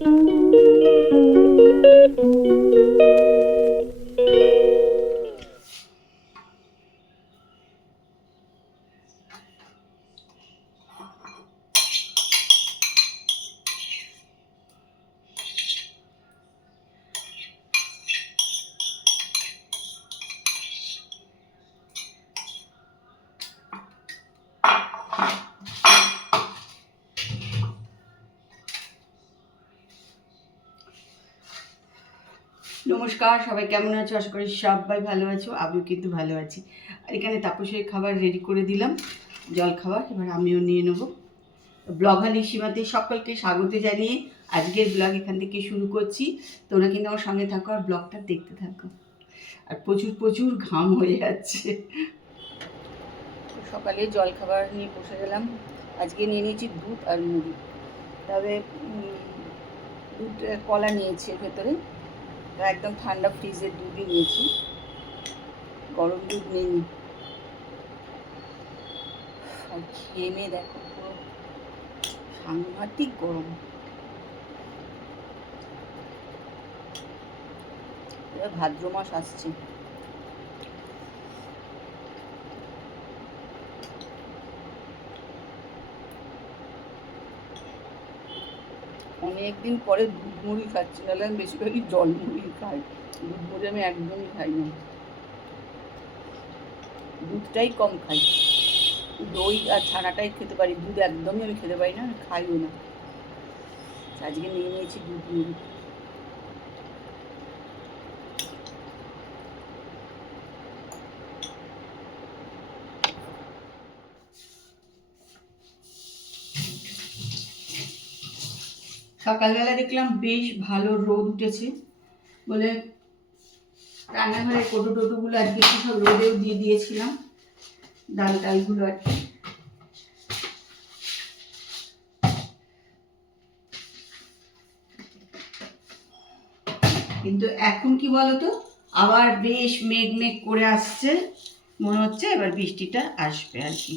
নমস্কার, সবাই কেমন আছো? আশা করি সবাই ভালো আছো, আমিও কিন্তু ভালো আছি। আর এখানে তাপসের খাবার রেডি করে দিলাম, জল খাবার। এবার আমিও নিয়ে নেবো। ব্লগ হালি সীমাতে সকলকে স্বাগত জানিয়ে আজকের ব্লগ এখান থেকে শুরু করছি। তোমরা কিন্তু আমার সঙ্গে থাকো আর ব্লগটা দেখতে থাকো। আর প্রচুর প্রচুর ঘাম হয়ে যাচ্ছে। সকালে জল খাবার নিয়ে বসে গেলাম। আজকে নিয়ে নিয়েছি দুধ আর মুড়ি। তবে দুধ কলা নিয়েছি এর ভেতরে, একদম ঠান্ডা ফ্রিজের দুধই নিয়েছি, গরম দুধ নেই। আর ঘেমে দেখো পুরো সাংঘাতিক গরম। ভাদ্র মাস আসছে। অনেকদিন পরে দুধ মুড়ি খাচ্ছি, নাহলে আমি বেশিরভাগই জল মুড়ি খাই। দুধ মুড়ি আমি একদমই খাই না, দুধটাই কম খাই। দই আর ছানাটাই খেতে পারি, দুধ একদমই আমি খেতে পারি না, খাইও না। আজকে নিয়ে নিয়েছি দুধ মুড়ি। সকালবেলা দেখলাম বেশ ভালো রোদ উঠেছে বলে রান্নাঘরের কোটো টোটোগুলো আজকে সব রোদেও দিয়ে দিয়েছিলাম, ডাল ডালগুলো আর কি। কিন্তু এখন কি বলতো, আবার বেশ মেঘ মেঘ করে আসছে, মনে হচ্ছে এবার বৃষ্টিটা আসবে আর কি।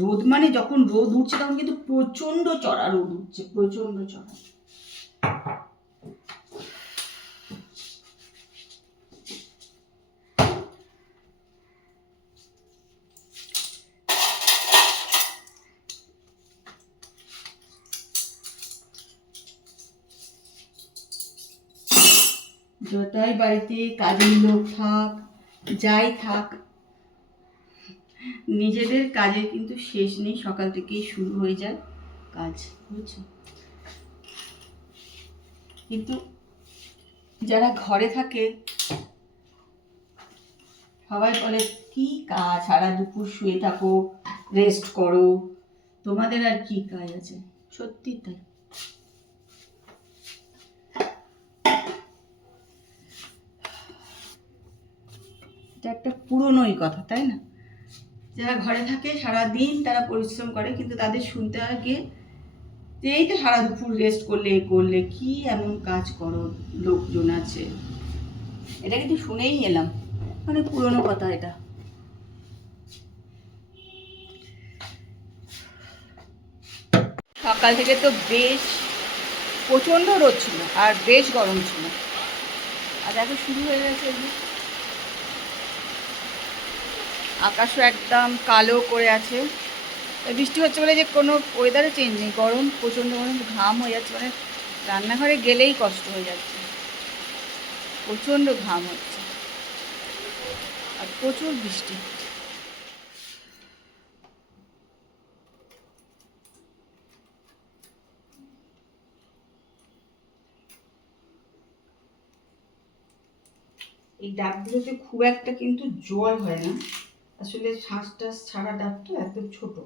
রোদ মানে যখন রোদ উঠছে তখন কিন্তু প্রচন্ড চড়া রোদ উঠছে, প্রচন্ড চড়া। যতই বাড়িতে কাজের লোক থাক, যাই থাক, নিজেদের কাজের কিন্তু শেষ নেই। সকাল থেকেই শুরু হয়ে যায় কাজ, বুঝছো? কিন্তু যারা ঘরে থাকে সবাই বলে কি কাজ, সারা দুপুর শুয়ে থাকো, রেস্ট করো, তোমাদের আর কি কাজ আছে? সত্যি তাই। এটা একটা পুরনোই কথা, তাই না? যারা ঘরে থাকে সারাদিন তারা পরিশ্রম করে, কিন্তু তাদের শুনতে হয় গিয়ে যে এই তো সারা দুপুর রেস্ট করলে করলে কি এমন কাজ করো, লোকজন আছে। এটা কিন্তু শুনেই এলাম, অনেক পুরনো কথা এটা। সকাল থেকে তো বেশ প্রচণ্ড রোদ ছিল আর বেশ গরম ছিল, আর দেখো শুরু হয়ে গেছে। আকাশও একদম কালো করে আছে। বৃষ্টি হচ্ছে বলে যে কোনো ওয়েদারে চেঞ্জ নেই, গরম প্রচণ্ড গরম, ঘাম হয়ে যাচ্ছে, মানে রান্নাঘরে গেলেই কষ্ট হয়ে যাচ্ছে, প্রচণ্ড ঘাম হচ্ছে আর প্রচুর বৃষ্টি। এই ডাবগুলোতে খুব একটা কিন্তু জল হয় না, আসলে শ্বাস টাস ছাড়া ডাব তো একদম ছোট।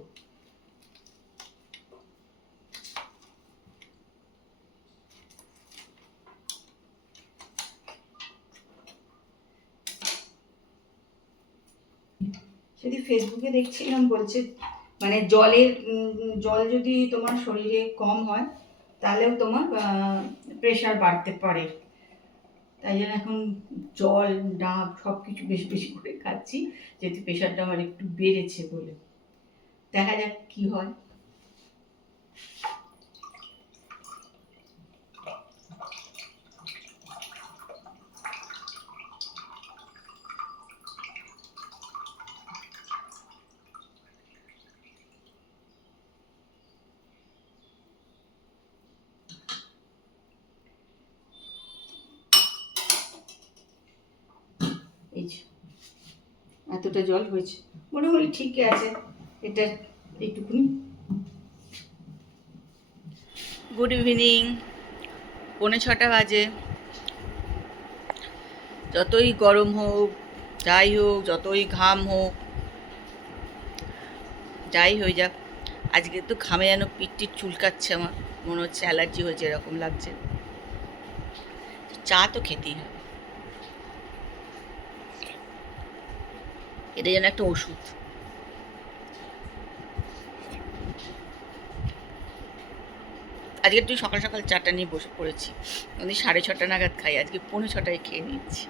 সেদিন ফেসবুকে দেখছিলাম বলছে মানে জল যদি তোমার শরীরে কম হয় তাহলেও তোমার প্রেশার বাড়তে পারে। তাই জন্য এখন জল ডাব সব কিছু বেশি বেশি করে খাচ্ছি, যেহেতু প্রেশারটা আমার একটু বেড়েছে বলে। দেখা যাক কি হয়। এতটা জল হয়েছে, মোটামুটি ঠিকই আছে এটা এইটুকুনি। গুড ইভিনিং, 6:45 বাজে। যতই গরম হোক, যাই হোক, যতই ঘাম হোক, যাই হয়ে যাক, আজকে তো ঘামে যেন পিঠ চুলকাচ্ছে, আমার মনে হচ্ছে অ্যালার্জি হয়েছে এরকম লাগছে। চা তো খেতেই হবে, এটা যেন একটা ওষুধ। আজকে একটু সকাল সকাল চাটা নিয়ে বসে পড়েছি, আমি 6:30 নাগাদ খাই, আজকে 6:45 খেয়ে নিচ্ছি।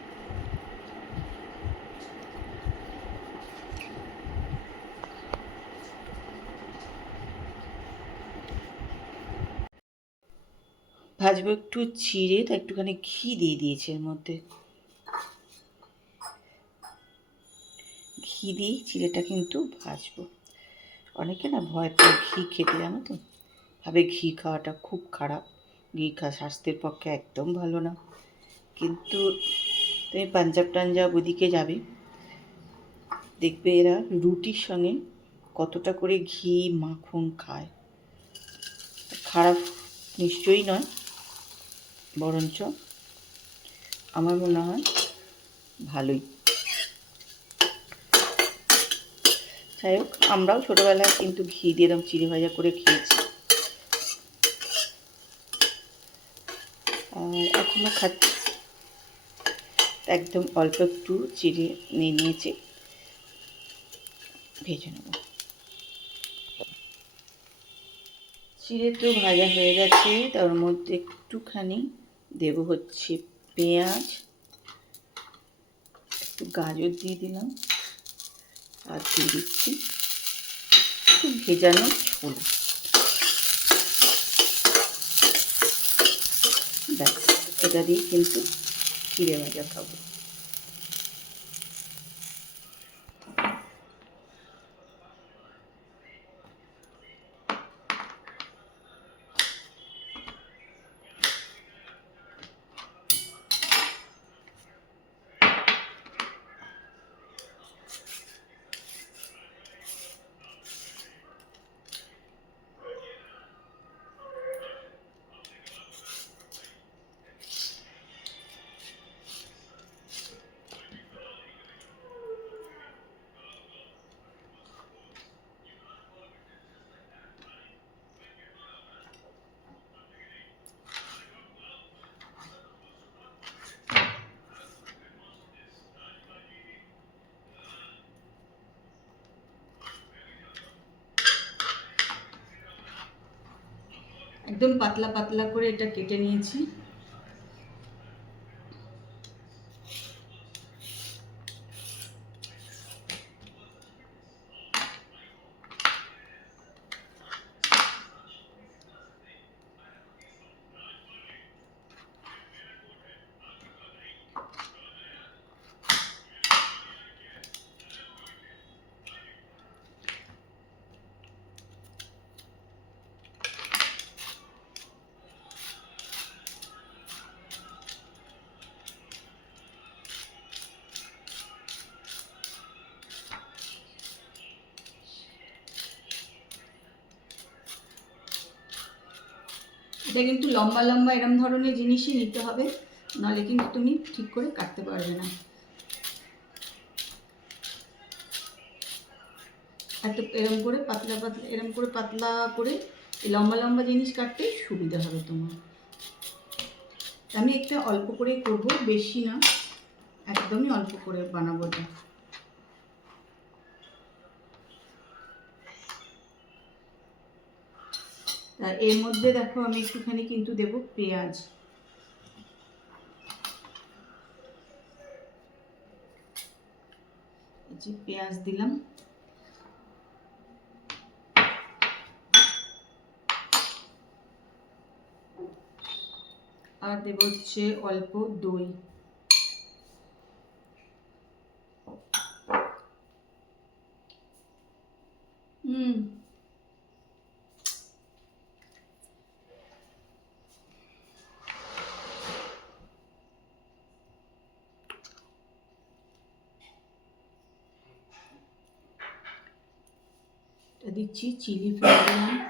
ভাজবো একটু চিড়ে, তো একটুখানি ঘি দিয়ে দিয়েছি এর মধ্যে। ঘি দিয়ে চিড়েটা কিন্তু ভাজবো। অনেকে না ভয় পায় ঘি খেতে, জানো তো, ভাবে ঘি খাওয়াটা খুব খারাপ, ঘি খাওয়া স্বাস্থ্যের পক্ষে একদম ভালো না। কিন্তু তুমি পাঞ্জাব টাঞ্জাব ওদিকে যাবে, দেখবে এরা রুটির সঙ্গে কতটা করে ঘি মাখন খায়। খারাপ নিশ্চয়ই নয়, বরঞ্চ আমার মনে হয় ভালোই। যাই হোক, আমরাও ছোটোবেলায় কিন্তু ঘি দিয়ে এরকম চিড়ে ভাজা করে খেয়েছি, আর এখনও খাচ্ছি। একদম অল্প একটু চিড়ে নিয়েছি, ভেজে নেব। চিড়ে তো ভাজা হয়ে গেছে, তার মধ্যে একটুখানি দেব হচ্ছে পেঁয়াজ, একটু গাজর দিয়ে দিলাম, আর দিয়ে দিচ্ছি একটু ভেজানো ছোলা। ব্যাস, এটা দিয়ে কিন্তু চিড়ে ভাজা খাবো। একদম পাতলা পাতলা করে এটা কেটে নিয়েছি। এটা কিন্তু লম্বা লম্বা এরম ধরনের জিনিসই নিতে হবে, নাহলে কিন্তু তুমি ঠিক করে কাটতে পারবে না। এত এরম করে পাতলা পাতলা, এরম করে পাতলা করে এই লম্বা লম্বা জিনিস কাটতে সুবিধা হবে তোমার। আমি একটা অল্প করে করব, বেশি না, একদমই অল্প করে বানাবো এটা। তা এর মধ্যে দেখো আমি একটুখানি কিন্তু দেব পেঁয়াজ, এই যে পেঁয়াজ দিলাম, আর দেব হচ্ছে অল্প দই। দিচ্ছি চিলি ফ্লেক্স দিলাম,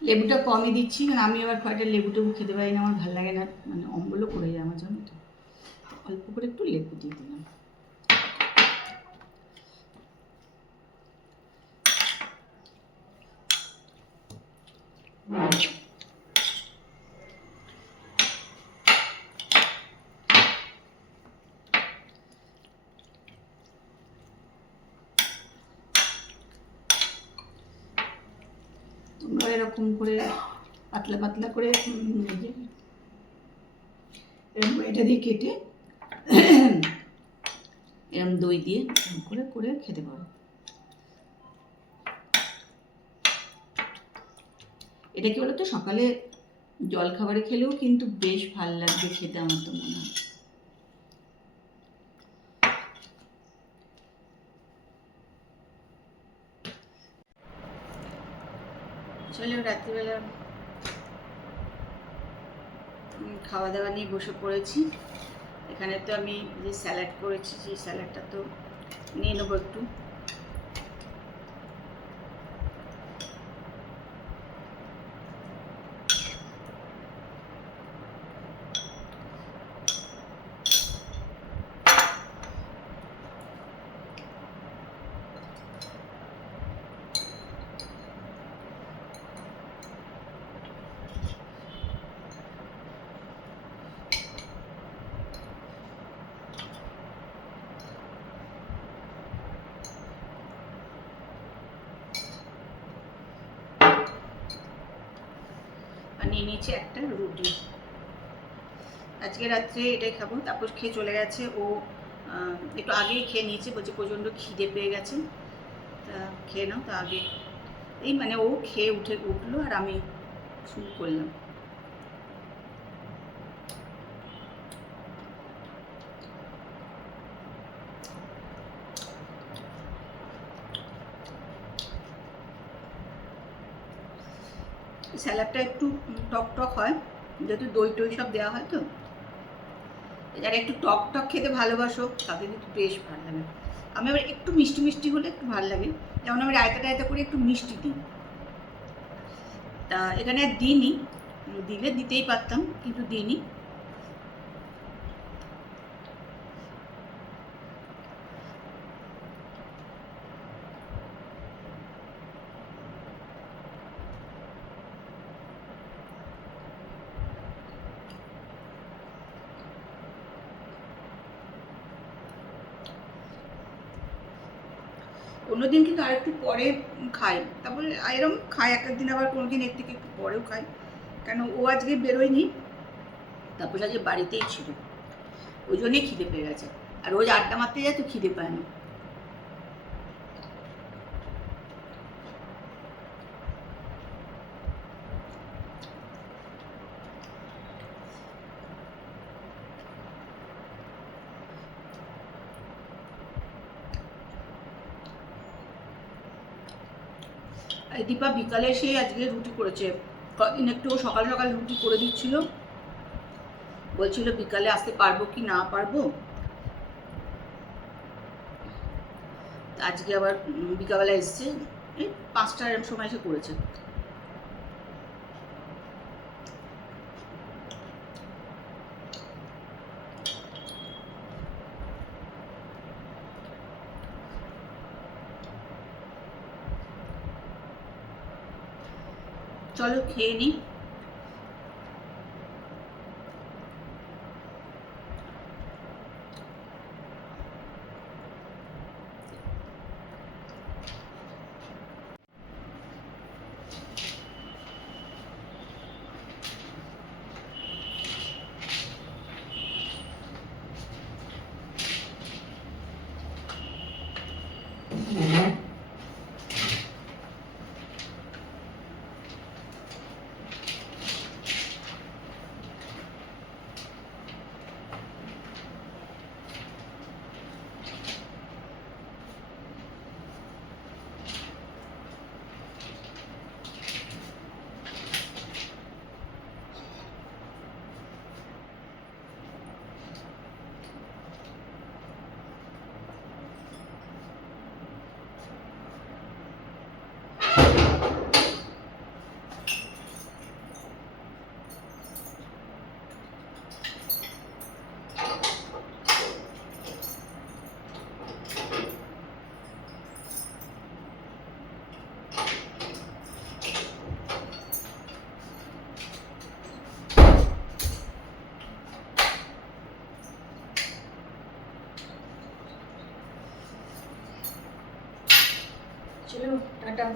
লেবুটা কমই দিচ্ছি কারণ আমি আবার কয়েকটা লেবু টেবু খেতে পারি না, আমার ভালো লাগে না, মানে অম্বলও করে যায় আমার জন্য, তো অল্প করে একটু লেবু দিয়ে দিলাম। তোমরা এরকম করে পাতলা পাতলা করে এরকম এটা দিয়ে কেটে এরকম দই দিয়ে করে করে খেতে পারো। এটা কি বলতো, সকালে জলখাবারে খেলেও কিন্তু বেশ ভালো লাগবে খেতে, আমার তো মনে হয়। চলো রাত্রিবেলা খাওয়া দাওয়া নিয়ে বসে পড়েছি। এখানে তো আমি যে স্যালাড করেছি সেই স্যালাডটা তো নিয়ে নেবো একটু। নিয়ে নিয়েছি একটা রুটি, আজকে রাত্রে এটাই খাবো। তারপর খেয়ে চলে গেছে ও, একটু আগেই খেয়ে নিয়েছে, বলছে প্রচণ্ড খিদে পেয়ে গেছে, তা খেয়ে নাও। তা আগে এই মানে ও খেয়ে উঠলো আর আমি শুরু করলাম। স্যালাডটা একটু টক টক হয়, যেহেতু দই টই সব দেওয়া হয়, তো যারা একটু টক টক খেতে ভালোবাসো তাদের কিন্তু বেশ ভালো লাগে। আমি আবার একটু মিষ্টি মিষ্টি হলে একটু ভালো লাগে, যেমন আমি রায়তা টায়তা করে একটু মিষ্টি দিই। তা এখানে আর দিইনি, দিলে দিতেই পারতাম কিন্তু দিইনি। অন্যদিন কিন্তু আর একটু পরে খাই, তারপরে এরকম খাই এক একদিন, আবার কোনো দিন এর থেকে একটু পরেও খাই, কেন ও আজকে বেরোয়নি, তারপরে আজকে বাড়িতেই ছিল, ওই জন্যই খিদে পেয়ে গেছে। আর রোজ আড্ডা মারতে যায় তো খিদে পায় না। দীপা বিকালে এসে আজকে রুটি করেছে, কদিন একটু সকাল সকাল রুটি করে দিচ্ছিল, বলছিল বিকালে আসতে পারবো কি না পারবো। আজকে আবার বিকালবেলা এসছে, এই 5টার সময় এসে করেছে। চলো খেয়ে নিই। চলো টাটা,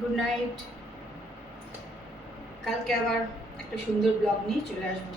গুড নাইট। কালকে আবার একটা সুন্দর ব্লগ নিয়ে চলে আসবো।